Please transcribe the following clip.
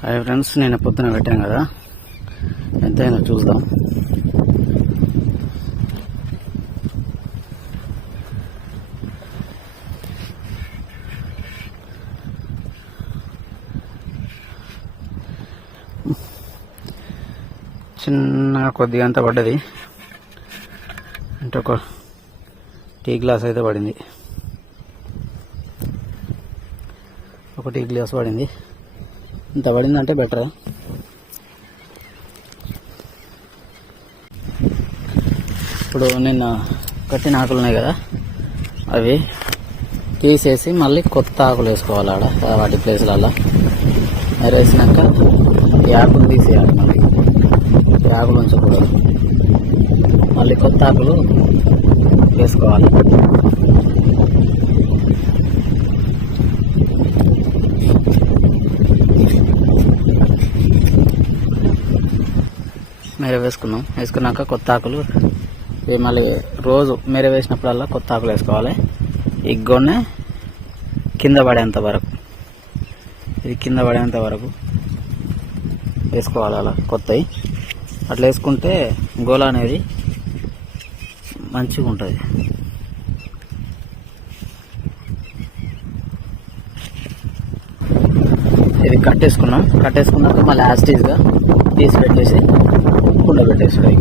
Hi friends నేను పొద్దున పెట్టాను కదా. ఎంతైనా చూద్దాం. చిన్నగా కొద్దిగా అంత పడ్డది. అంటే ఒక టీ గ్లాస్ అయితే పడింది. ఒక టీ గ్లాస్ పడింది. ఇంత పడిందంటే బెటర్? ఇప్పుడు నిన్న కట్టిన ఆకులు ఉన్నాయి కదా అవి తీసేసి మళ్ళీ కొత్త ఆకులు వేసుకోవాలి ఆడ వాటి ప్లేస్లలో వేసినాక ఈ ఆకులు తీసేయాలి మళ్ళీ. ఈ ఆకులు ఉంచకూడదు. మళ్ళీ కొత్త ఆకులు వేసుకోవాలి. మేర వేసుకున్నాం వేసుకున్నాక కొత్త ఆకులు మళ్ళీ రోజు మేర వేసినప్పుడల్లా కొత్త ఆకులు వేసుకోవాలి. ఈ గొన్నె కింద పడేంత వరకు. ఇది కింద పడేంత వరకు వేసుకోవాలి అలా కొత్తవి అట్లా వేసుకుంటే గోల అనేది మంచిగా ఉంటుంది. ఇది కట్టేసుకున్నాం కట్టేసుకున్నాక మళ్ళీ యాస్టీజ్గా తీసి పెట్టేసి కుండ పెట్టేసుకోవాలి